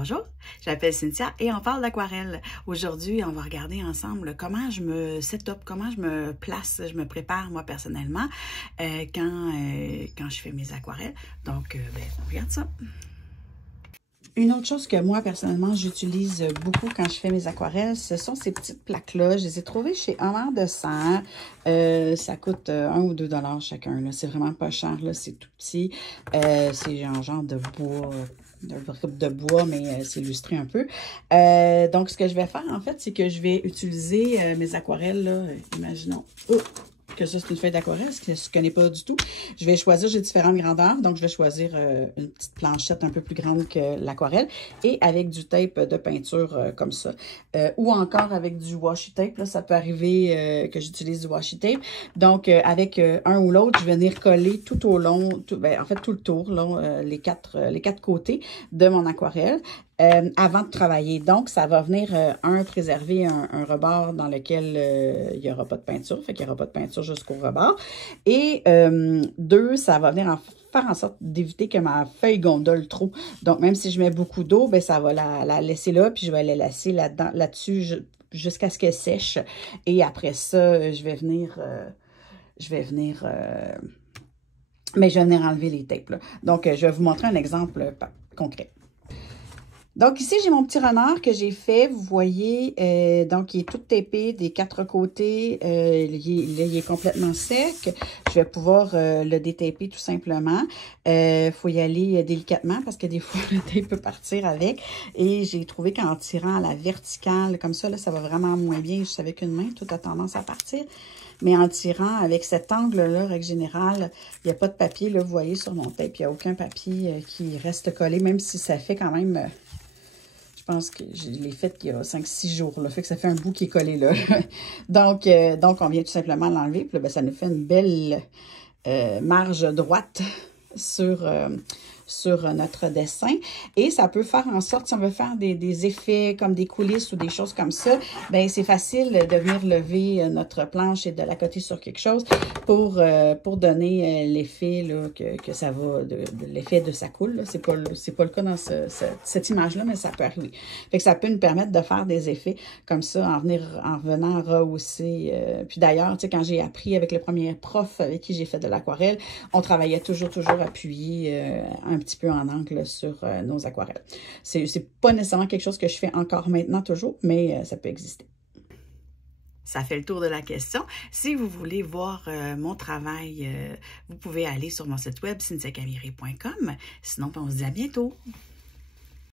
Bonjour, je m'appelle Cynthia et on parle d'aquarelle. Aujourd'hui, on va regarder ensemble comment je me set-up, comment je me place, je me prépare moi personnellement quand je fais mes aquarelles. Donc, on regarde ça. Une autre chose que moi, personnellement, j'utilise beaucoup quand je fais mes aquarelles, ce sont ces petites plaques-là. Je les ai trouvées chez Homère de Serre. Ça coûte 1 ou 2 $ chacun. C'est vraiment pas cher, c'est tout petit. C'est un genre de bois, de bois, mais c'est illustré un peu. Donc, ce que je vais faire, en fait, c'est que je vais utiliser mes aquarelles, là, imaginons. Que ça, c'est une feuille d'aquarelle, ce que je ne connais pas du tout. Je vais choisir, j'ai différentes grandeurs, donc je vais choisir une petite planchette un peu plus grande que l'aquarelle et avec du tape de peinture comme ça. Ou encore avec du washi tape, là, ça peut arriver que j'utilise du washi tape. Donc, avec un ou l'autre, je vais venir coller tout au long, en fait tout le tour, là, les quatre côtés de mon aquarelle. Avant de travailler. Donc, ça va venir, préserver un rebord dans lequel il n'y aura pas de peinture, fait qu'il n'y aura pas de peinture jusqu'au rebord. Et 2, ça va venir faire en sorte d'éviter que ma feuille gondole trop. Donc, même si je mets beaucoup d'eau, ben ça va la laisser là, puis je vais la laisser là-dessus jusqu'à ce qu'elle sèche. Et après ça, je vais venir enlever les tapes, là. Donc, je vais vous montrer un exemple concret. Donc, ici, j'ai mon petit renard que j'ai fait. Vous voyez, donc, il est tout tapé des 4 côtés. Il est complètement sec. Je vais pouvoir le détaper tout simplement. Faut y aller délicatement parce que des fois, le tape peut partir avec. Et j'ai trouvé qu'en tirant à la verticale, comme ça, là, ça va vraiment moins bien. Juste avec une main, tout a tendance à partir. Mais en tirant avec cet angle-là, règle générale, il n'y a pas de papier, là, vous voyez, sur mon tape. Il n'y a aucun papier qui reste collé, même si ça fait quand même... je pense que je l'ai fait il y a 5-6 jours, là, fait que ça fait un bout qui est collé là. donc, on vient tout simplement l'enlever, puis là, ça nous fait une belle marge droite sur notre dessin. Et ça peut faire en sorte, si on veut faire des effets comme des coulisses ou des choses comme ça, ben c'est facile de venir lever notre planche et de la coter sur quelque chose pour donner l'effet que ça va, l'effet de ça coule. C'est pas le cas dans cette image-là, mais ça peut arriver. Fait que ça peut nous permettre de faire des effets comme ça en venant rehausser. Puis d'ailleurs, tu sais, quand j'ai appris avec le premier prof avec qui j'ai fait de l'aquarelle, on travaillait toujours appuyé un petit peu en angle sur nos aquarelles. C'est pas nécessairement quelque chose que je fais encore maintenant toujours, mais ça peut exister. Ça fait le tour de la question. Si vous voulez voir mon travail, vous pouvez aller sur mon site web cynthiacamiri.com. Sinon, on se dit à bientôt.